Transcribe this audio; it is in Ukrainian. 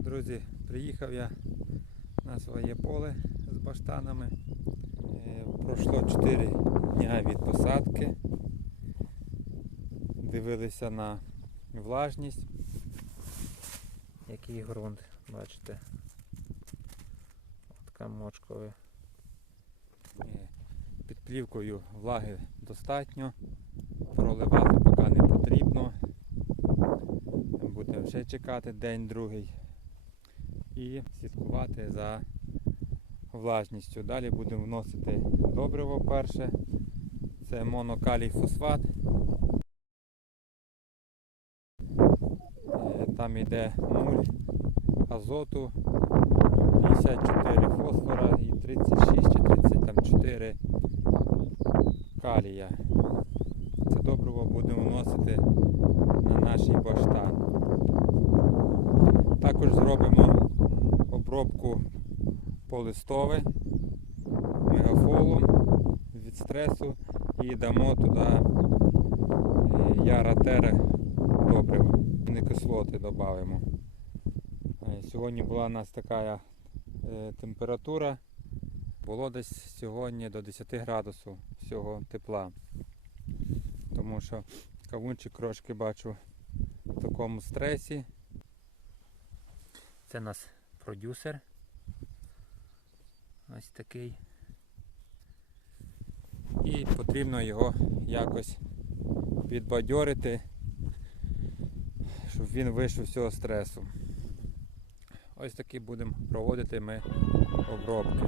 Так, друзі, приїхав я на своє поле з баштанами. Е, Пройшло 4 дня від посадки. Дивилися на влажність. Який ґрунт, бачите. От камочковий. Е, Під плівкою влаги достатньо. Проливати поки не потрібно. Будемо ще чекати день-другий і слідкувати за влажністю. Далі будемо вносити добриво перше. Це монокалій фосфат. Е, Там йде 0 азоту, 54 фосфора і 36 чи 34 калія. Це добриво будемо вносити на наш баштан. Також зробимо обробку полистове мегафолом від стресу і дамо туди е, яратери добрива. Не кислоти додамо. Сьогодні була у нас така е, температура. Було десь сьогодні до 10 градусів всього тепла. Тому що кавунчик трошки бачу в такому стресі. Це нас продюсер. Ось такий. І потрібно його якось підбадьорити, щоб він вийшов з цього стресу. Ось такі будемо проводити ми обробки.